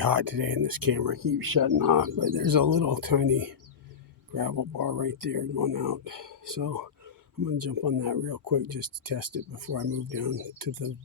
Hot today and this camera keeps shutting off, but there's a little tiny gravel bar right there going out, so I'm going to jump on that real quick just to test it before I move down to the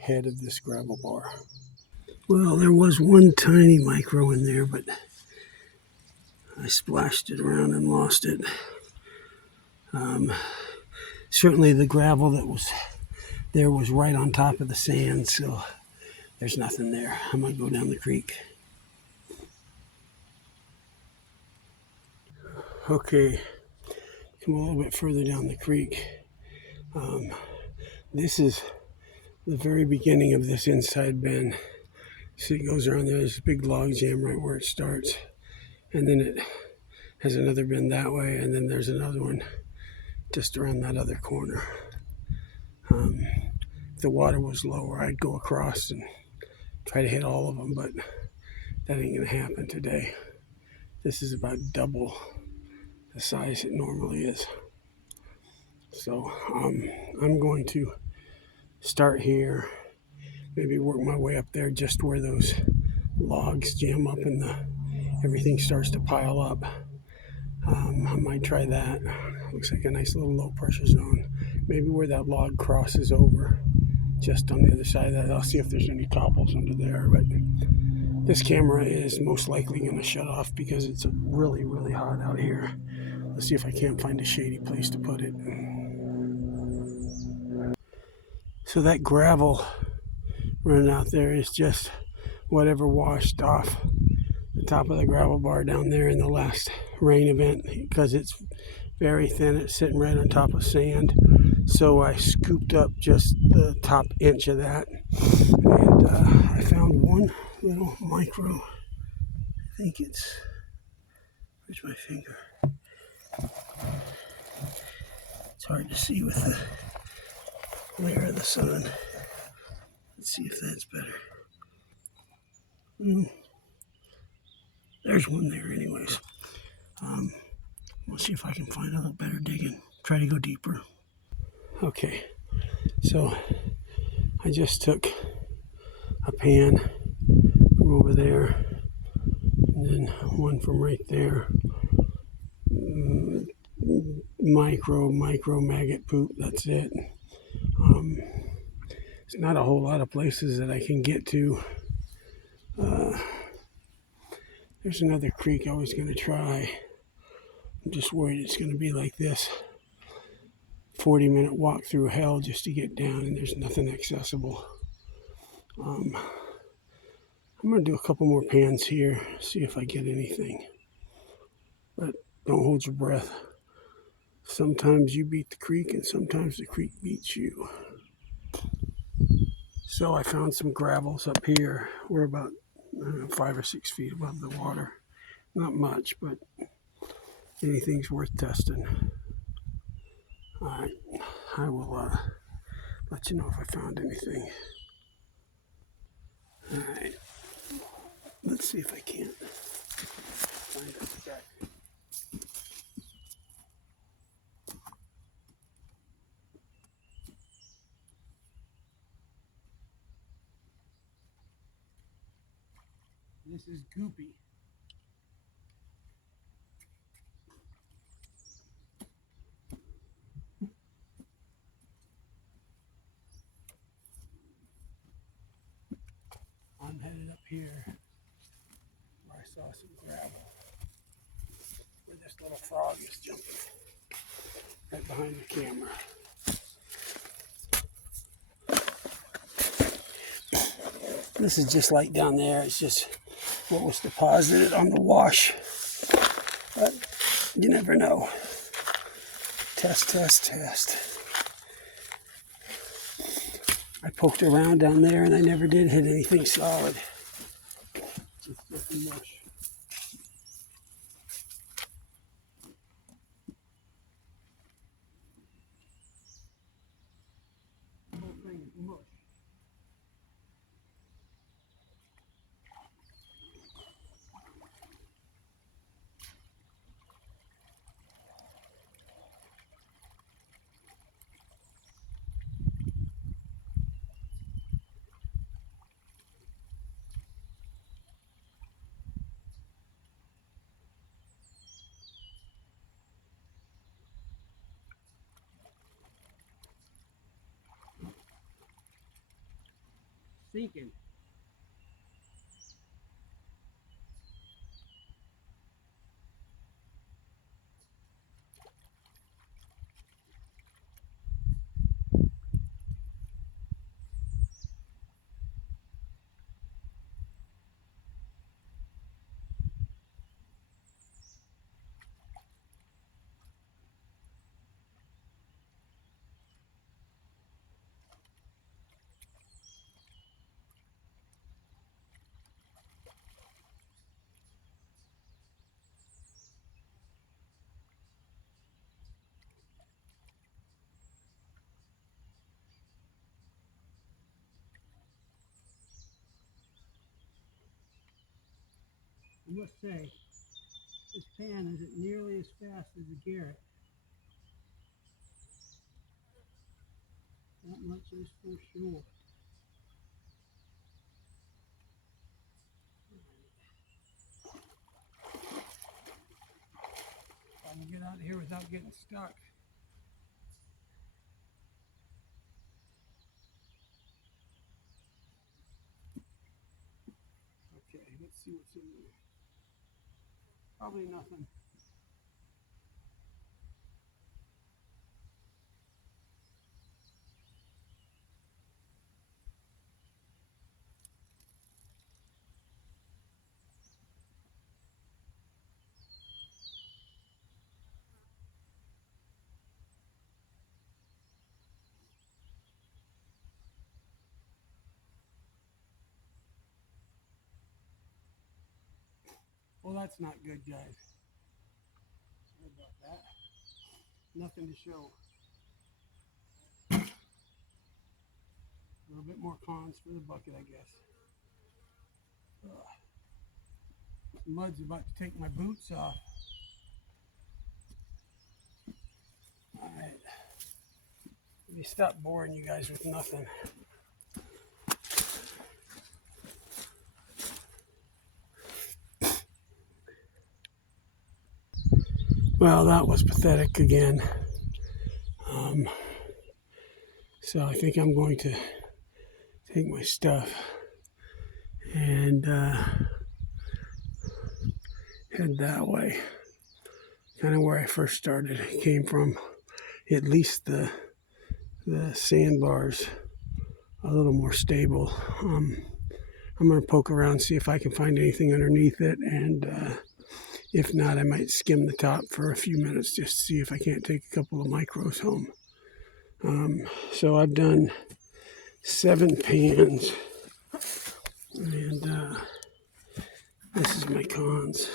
head of this gravel bar. Well, there was one tiny micro in there, but I splashed it around and lost it. Certainly the gravel that was there was right on top of the sand, so there's nothing there. I'm going to go down the creek. Okay, come a little bit further down the creek. This is the very beginning of this inside bend. See, it goes around there. There's a big log jam right where it starts, and then it has another bend that way, and then there's another one just around that other corner. If the water was lower, I'd go across and try to hit all of them, but that ain't gonna happen today. This is about double the size it normally is. So I'm going to start here, maybe work my way up there just where those logs jam up and everything starts to pile up. I might try that. Looks like a nice little low pressure zone. Maybe where that log crosses over, just on the other side of that. I'll see if there's any cobbles under there. But this camera is most likely going to shut off because it's really, really hot out here. Let's see if I can't find a shady place to put it. So that gravel running out there is just whatever washed off the top of the gravel bar down there in the last rain event, because it's very thin. It's sitting right on top of sand. So I scooped up just the top inch of that, and I found one little micro. I think it's, where's my finger? It's hard to see with the glare of the sun. Let's see if that's better. There's one there anyways. We'll see if I can find a little better digging. Try to go deeper. Okay, so I just took a pan from over there, and then one from right there. Micro maggot poop, that's it. There's not a whole lot of places that I can get to. There's another creek I was going to try. I'm just worried it's going to be like this 40-minute walk through hell just to get down, and there's nothing accessible. I'm going to do a couple more pans here, see if I get anything. But don't hold your breath. Sometimes you beat the creek, and sometimes the creek beats you. So I found some gravels up here. We're about 5 or 6 feet above the water. Not much, but anything's worth testing. All right, I will let you know if I found anything. All right, let's see if I can't find a check. This is goopy. I'm headed up here where I saw some gravel, where this little frog is jumping right behind the camera. This is just like down there. It's just what was deposited on the wash. But you never know. Test, test, test. I poked around down there and I never did hit anything solid. Just mush. The whole thing is mush. sinking. I must say, this pan isn't nearly as fast as the Garrett. That much is for sure. I can get out of here without getting stuck. Okay, let's see what's in there. Probably nothing. Well, that's not good, guys. Sorry about that. Nothing to show. A little bit more cons for the bucket, I guess. Mud's about to take my boots off. All right. Let me stop boring you guys with nothing. Well, that was pathetic again. So I think I'm going to take my stuff and head that way. Kind of where I first started. It came from at least the sandbars a little more stable. I'm going to poke around, see if I can find anything underneath it, and if not, I might skim the top for a few minutes just to see if I can't take a couple of micros home. So I've done 7 pans, and this is my cons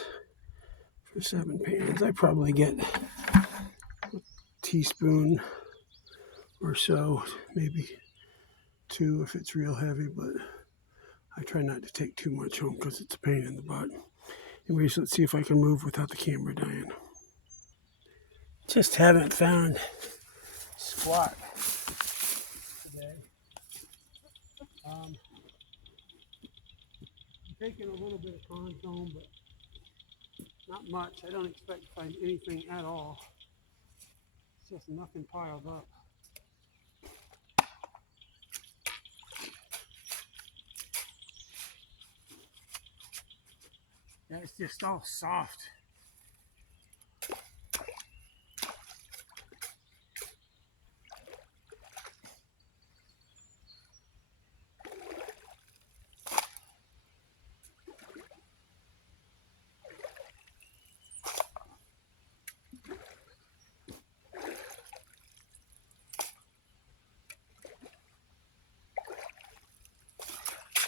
for 7 pans. I probably get a teaspoon or so, maybe 2 if it's real heavy, but I try not to take too much home because it's a pain in the butt. Anyways, let's see if I can move without the camera dying. Just haven't found squat today. I'm taking a little bit of cons home, but not much. I don't expect to find anything at all. It's just nothing piled up. Yeah, it's just all soft.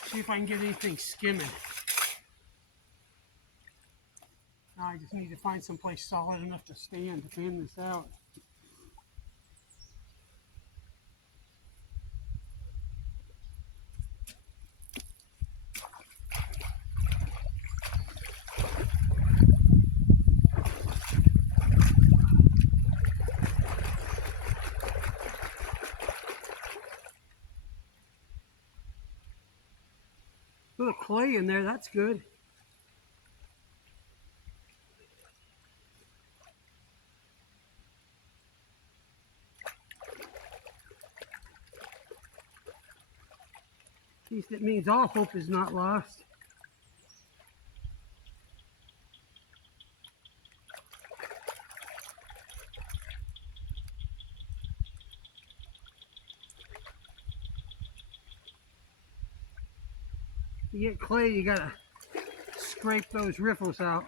See if I can get anything skimming. Now I just need to find someplace solid enough to stand to fan this out. A little clay in there, that's good. At least it means all hope is not lost. You get clay, you gotta scrape those riffles out.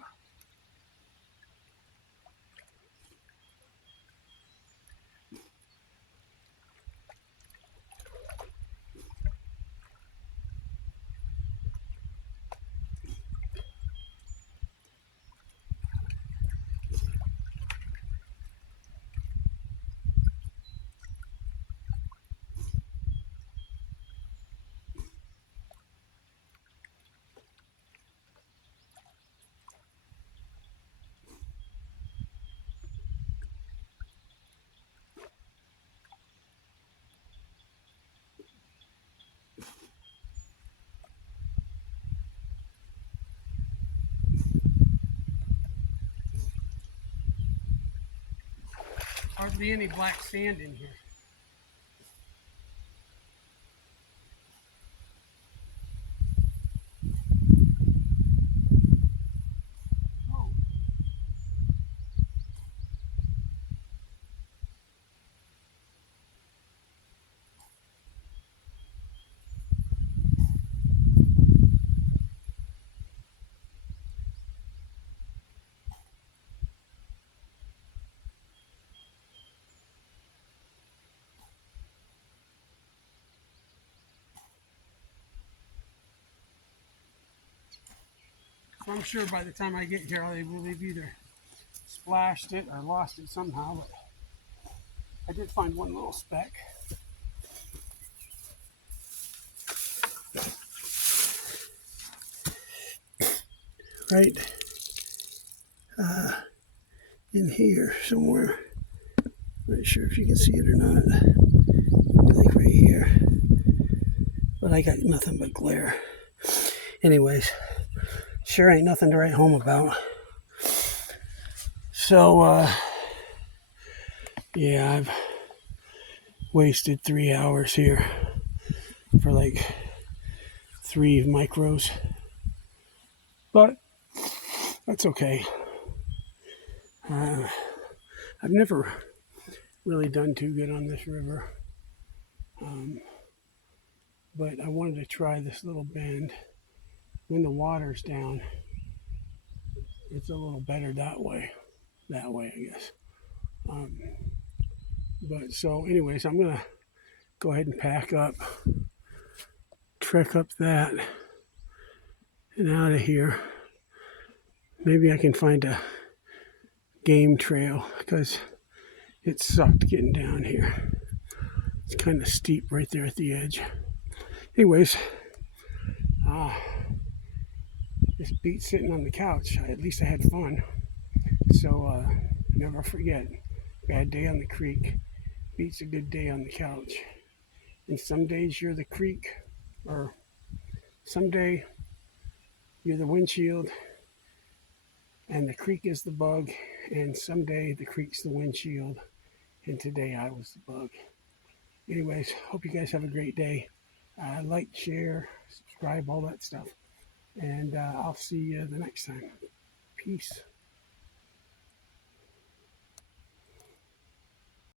Hardly any black sand in here. Oh. So I'm sure by the time I get here, I will have either splashed it or lost it somehow, but I did find one little speck. Right in here somewhere. Not sure if you can see it or not. Like right here. But I got nothing but glare. Anyways, sure ain't nothing to write home about. So, yeah, I've wasted 3 hours here for like 3 micros. But that's okay. I've never really done too good on this river. But I wanted to try this little bend. When the water's down, it's a little better that way. That way, I guess. But so, anyways, I'm going to go ahead and pack up, trek up that, and out of here. Maybe I can find a game trail because it sucked getting down here. It's kind of steep right there at the edge. Anyways, this beat sitting on the couch. At least I had fun. So never forget, bad day on the creek beats a good day on the couch. And some days you're the creek, or someday you're the windshield and the creek is the bug, and someday the creek's the windshield, and today I was the bug. Anyways, hope you guys have a great day. Like, share, subscribe, all that stuff. And I'll see you the next time. Peace.